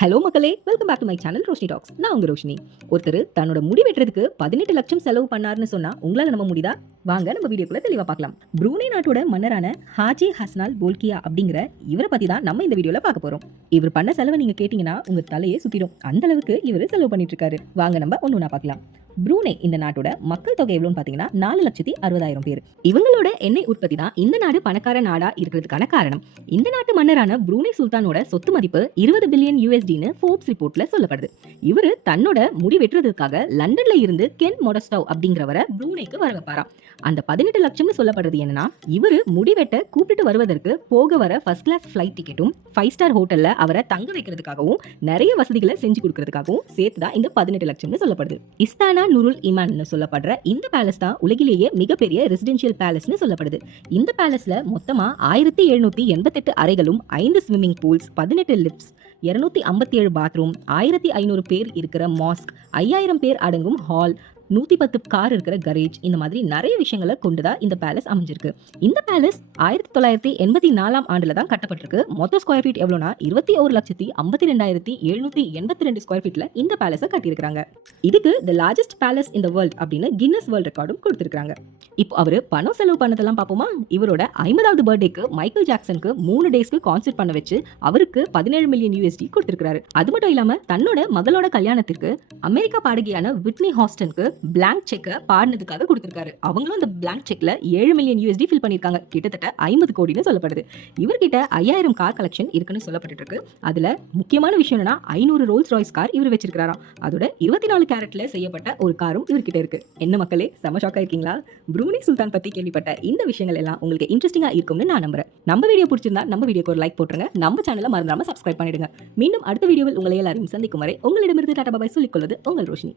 Hello மக்களே. Welcome back to my channel Roshini talks நான் உங்க ரோஷினி. ஒருத்தர் தன்னோட முடி வெட்டுறதுக்கு பதினெட்டு லட்சம் செலவு பண்ணாருன்னு சொன்னா உங்களால் நம்ப முடியுதா? வாங்க நம்ம வீடியோக்குள்ள தெளிவாக பார்க்கலாம். ப்ரூனே நாட்டோட மன்னரான ஹாஜி ஹஸ்னால் போல்கியா அப்படிங்கிற இவரை பற்றி தான் நம்ம இந்த வீடியோவில் பார்க்க போகிறோம் இவர் பண்ண செலவை நீங்கள் கேட்டிங்கன்னா உங்கள் தலையே சுற்றிடும் அந்த அளவுக்கு இவர் செலவு பண்ணிட்டு இருக்காரு. வாங்க நம்ம ஒன்று ஒன்றா பார்க்கலாம். ப்ரூனே இந்த நாட்டோட மக்கள் தொகை எவ்வளோன்னு பார்த்தீங்கன்னா நாலு லட்சத்தி அறுபதாயிரம் பேர். இவங்களோட எண்ணெய் உற்பத்தி தான் இந்த நாடு பணக்கார நாடா இருக்கிறதுக்கான காரணம். இந்த நாட்டு மன்னரான ப்ரூனே சுல்தானோட சொத்து மதிப்பு இருபது பில்லியன் யூஎஸ்டின்னு ஃபோர்ப்ஸ் ரிப்போர்ட்ல சொல்லப்படுது. இவர் தன்னோட முடி வெட்டுறதுக்காக லண்டன்ல இருந்து கென் மொடஸ்டவ் அப்படிங்கிறவரை ப்ரூனேக்கு வர வைப்பாராம். அந்த பதினெட்டு லட்சம்னு சொல்லப்படுறது என்னன்னா இவரு முடி வெட்ட கூப்பிட்டு வருவதற்கு போக வர ஃபர்ஸ்ட் கிளாஸ் ஃப்ளைட் டிக்கெட்டும் ஃபைவ் ஸ்டார் ஹோட்டலில் அவரை தங்க வைக்கிறதுக்காகவும் நிறைய வசதிகளை செஞ்சு கொடுக்கறதுக்காகவும் சேர்த்து தான் இந்த பதினெட்டு லட்சம்னு சொல்லப்படுது. இஸ்தானா நுருல் இமான்னு சொல்லப்படுற இந்த பேலஸ் தான் உலகிலேயே மிகப்பெரிய ரெசிடென்ஷியல் பேலஸ்னு சொல்லப்படுது. இந்த பேலஸ்ல மொத்தமா ஆயிரத்தி எழுநூத்தி எண்பத்தெட்டு அறைகளும் ஐந்து ஸ்விம்மிங் பூல்ஸ் பதினெட்டு லிப்ஸ் இருநூத்தி ஐம்பத்தி ஏழு பாத்ரூம் ஆயிரத்தி ஐநூறு பேர் இருக்கிற மாஸ்க் ஐயாயிரம் பேர் அடங்கும் ஹால் நூற்றி பத்து கார் இருக்கிற கரேஜ் இந்த மாதிரி நிறைய விஷயங்களை கொண்டுதான் இந்த பேலஸ் அமைஞ்சிருக்கு. இந்த பேலஸ் ஆயிரத்தி தொள்ளாயிரத்தி எண்பத்தி நாலாம் ஆண்டில் தான் கட்டப்பட்டிருக்கு. மொத்த ஸ்கொயர் ஃபீட் எவ்வளோனா இருபத்தி ஒரு லட்சத்தி ஐம்பத்தி ரெண்டாயிரத்தி எழுநூத்தி எண்பத்தி ரெண்டு ஸ்கொயர் ஃபீட்டில் இந்த பேலஸை கட்டியிருக்காங்க இதுக்கு the largest palace in the world அப்படின்னு கின்னஸ் வேர்ல்ட் ரெக்கார்டும் கொடுத்துருக்காங்க இப்போ அவர் பணம் செலவு பண்ணதெல்லாம் பார்ப்போமா? இவரோட ஐம்பதாவது பர்த்டேக்கு மைக்கேல் ஜாக்சனுக்கு மூணு டேஸ்க்கு கான்சர்ட் பண்ண வச்சு அவருக்கு பதினேழு மில்லியன் யூஎஸ்டி கொடுத்துருக்காரு அது மட்டும் இல்லாமல் தன்னோட மகளோட கல்யாணத்திற்கு அமெரிக்கா பாடகியான விட்னி ஹாஸ்டனுக்கு பிளாங்க் செக்கை பாடினதுக்காக கொடுத்துருக்காரு. அவங்களும் அந்த பிளாங்க் செக்கில் ஏழு மில்லியன் யூஎஸ்டி ஃபில் பண்ணியிருக்காங்க. கிட்டத்தட்ட ஐம்பது கோடின்னு சொல்லப்படுது. இவர்கிட்ட ஐயாயிரம் கார் கலெக்ஷன் இருக்குன்னு சொல்லப்பட்டு இருக்கு முக்கியமான விஷயம் என்னன்னா ஐநூறு ரோல்ஸ் ராய்ஸ் கார் இவர் வச்சிருக்காராம் அதோட இருபத்தி நாலு கேரட்டில் செய்யப்பட்ட ஒரு காரும் இவர்கிட்ட இருக்கு. என்ன மக்களே செம ஷாக்காக இருக்கீங்களா? ப்ரூனி சுல்தான் பற்றி கேள்விப்பட்ட இந்த விஷயங்கள் எல்லாம் உங்களுக்கு இன்ட்ரெஸ்டிங்காக இருக்கும்னு நான் நம்புறேன். நம்ம வீடியோ பிடிச்சிருந்தா நம்ம வீடியோக்கு ஒரு லைக் போட்டுருங்க. நம்ம சேனலை மறந்துடாமல் சப்ஸ்கிரைப் பண்ணிடுங்க. மீண்டும் அடுத்த வீடியோவில் உங்களை எல்லாரையும் சந்திக்கும் வரை உங்களிடமிருந்து டாடா பாபாய் சொல்லிக்கொள்வது உங்கள் ரோஷினி.